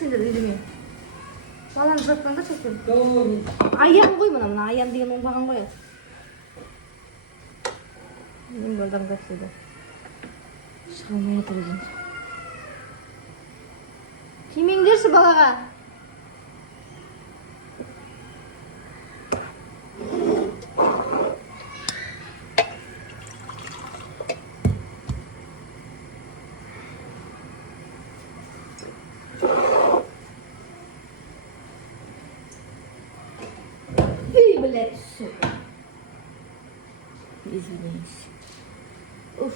сендер үйреме. Баланы жатқанда шектен. Doğru. Аян ғой мына аян деген оңбаған ғой. Мен балдан қашты. Шығалмай отыр екен. Тимеңдерші балаға. Блядь, сука. Извиняюсь. Уф.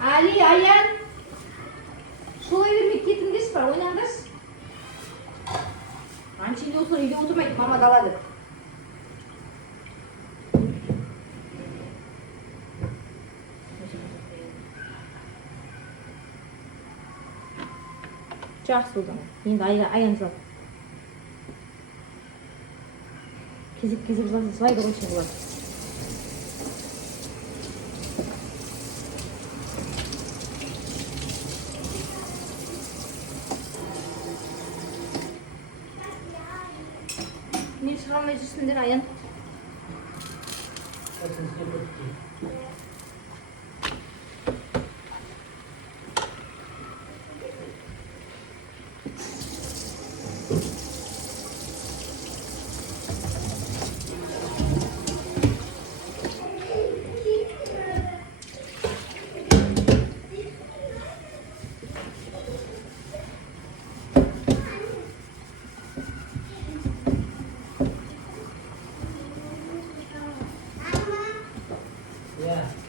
Ali, Аян. Солай бермей кетіңдерші бар, ойнаңдаршы. Аншейінде осылар үйде отырмайды, мама далады. Жақсы одан. Енді Аян сал. Кезек-кезек жасын сылайды ғой шығылар. Мен шығалмай жүрсіңдер, Аян. Yeah.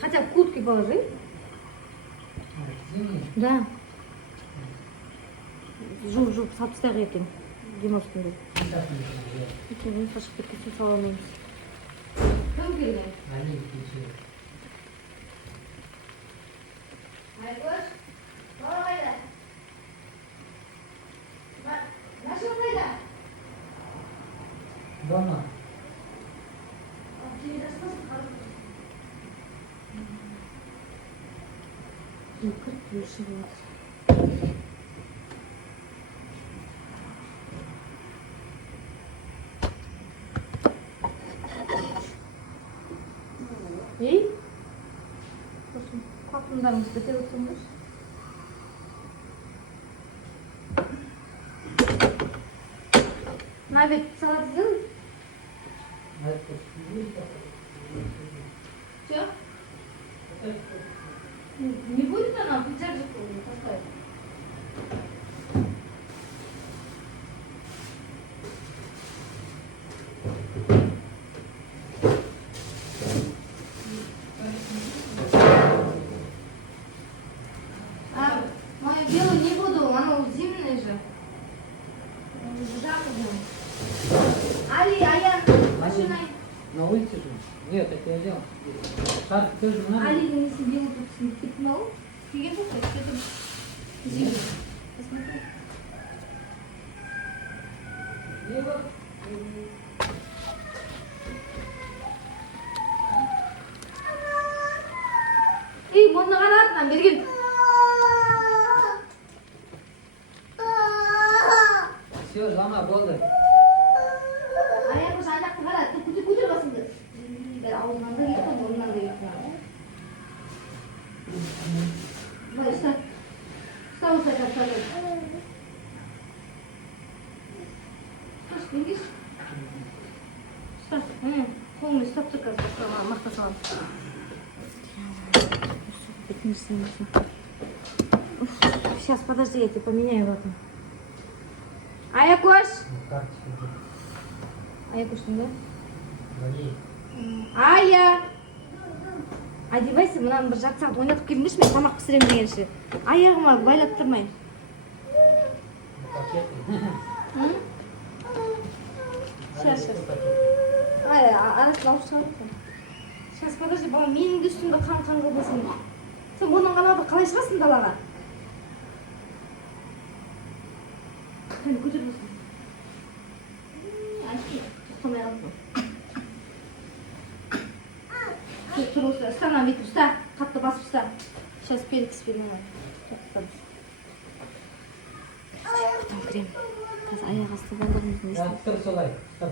Хотя бы куртки положи. Да. Жуп, сатыстағы екен. Демоскинде. Екен, қашып кеткесін сала алмаймыз. Кім келген? Айкөш, бала қайда? Машина қайда? Дома. Кіріп жүрші болады. Ей? Сосын қақымдарыңызды бітеп отырыңдар. На обед салат сделай. Все? Не будет она, пиджак же поставить. А, мою белую не буду, она зимняя же. Жарко было. Али, а я машиной. На улице же? Нет, так я взял. Шарф тоже надо? Али, не себе вот тут пятно. Фига что это зимняя. Посмотри. Ей, мұны қаратынан берген. Все, жама, болды. Аяқы жайдақты қара, көтер басыңды. Аузынан да кетті, мұрнынан да кетті. Былай, ұста. Ұста, ұста. Ұста, еңгеш. Ұста, қолыңды ұстап тұр қазір, мақта салам. Бетіңді сынымасын. Сейчас, подожди, я тебе поменяю в этом. Аякош! Аякоштың да? Ая! Одевайся, мынаны бір жарты сағат ойнатып келіңдерші, мен тамақ пісірем дегенше. Аяғыма байлап тұрмайын. Сейчас. Арасына алып шығады. Сейчас, подожди, балам, менің де үстімді қан қылдысын. Сен бұның қанады қалай шығасың далаға? Кәне, көтер болсын. Тоқтамай қалды. Тұр осы, ұста нам етіп ұста, қатты басып ұста. Сейчас перекіс берген. Потом крем. Қазір аяқ асты болдырмыз. Тұр солай, тұр.